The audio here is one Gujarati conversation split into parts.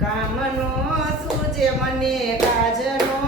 કામનો સૂજે મને કાજનો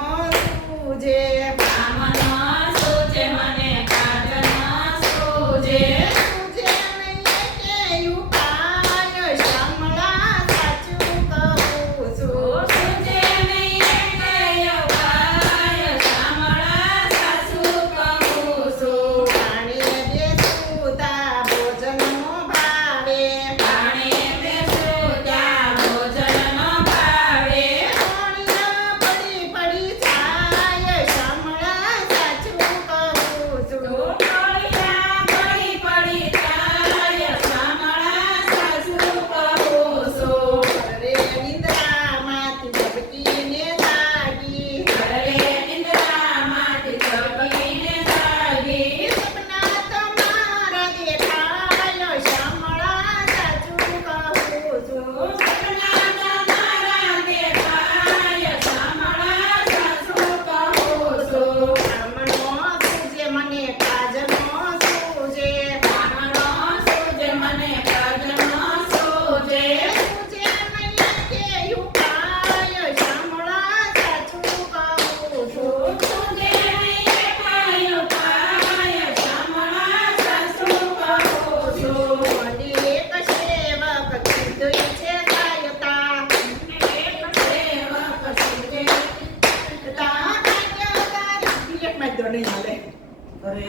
સૂજે કામનો સૂજે મને કાજનો સૂજે સૂજે નહીં કે ઉપાય શામળા સાચું કહું છું સૂજે નહીં કે ઉપાય શામળા સાચું કહું છું પાણી બેસુતા ભોજનનો ભાવે પાણી બેસું ત્યાં ભોજનનો ભાવે પાણીના પડી પડી જાય શામળા સાચું કહું છું ટોળિયા પડી પડી જાય શામળા સાચું કહું છું અરે નિંદ્રામાંથી ઝબકીને જાગી ઘરે નિંદ્રામાંથી ઝબકીને જાગી સપના તમારા દેખાય શામળા સાચું કહું છું સપના તમારા દેખાય શામળા સાચું કહું છું કામનો સૂજે મને કાજનો સૂજે કામનો સૂજે મને કાજનો સૂજે સૂજે નહીં કે ઉપાય શામળા સાચું કહું છું સૂજે નહીં કાંઈ ઉપાય શામળા સાચું કહું છું મને એક સેવક કીધું છે સાયતા એક સેવક સીધે તા કાંઈ એક માં જ નહીં હાલે અરે